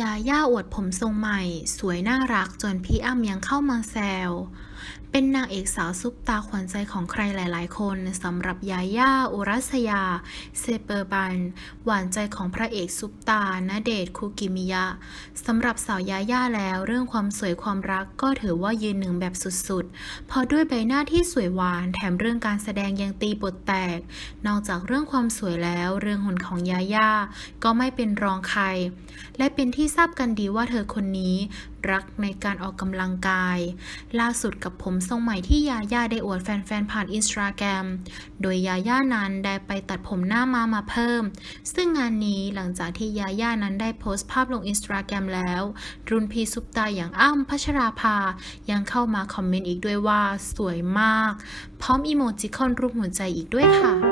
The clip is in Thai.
ยาย่าอวดผมทรงใหม่ สวยน่ารักจนพี่อ้ำยังเข้ามาแซว เป็นนางเอกสาวซุปตาขวัญใจของใครหลาย ๆ คนสำหรับยาย่าอุรัสยา เซเปอร์บัน หวานใจของพระเอกซุปตาณเดชคุกิมิยะสำหรับสาวยาย่าแล้วเรื่องความสวยความรักก็ถือว่ายืนหนึ่งแบบสุด ๆพราะด้วยใบหน้าที่สวยหวานแถมเรื่องการแสดงยังตีบทแตก นอกจากเรื่องความสวยแล้ว เรื่องหุ่นของยาย่าก็ไม่เป็นรองใคร และเป็นที่ทราบกันดีว่าเธอคนนี้รักในการออกกำลังกาย ล่าสุดกับผมทรงใหม่ที่ยาย่าได้อวดแฟนๆผ่านอินสตาแกรมโดยยาย่านั้นได้ไปตัดผมหน้ามามาเพิ่ม ซึ่งงานนี้หลังจากที่ยาย่านั้นได้โพสต์ภาพลงอินสตาแกรมแล้ว รุ่นพี่ซุปตาอย่างอ้ำพัชราภา ยังเข้ามาคอมเมนต์อีกด้วยว่าสวยมาก พร้อมอีโมจิคอนรูปหัวใจอีกด้วยค่ะ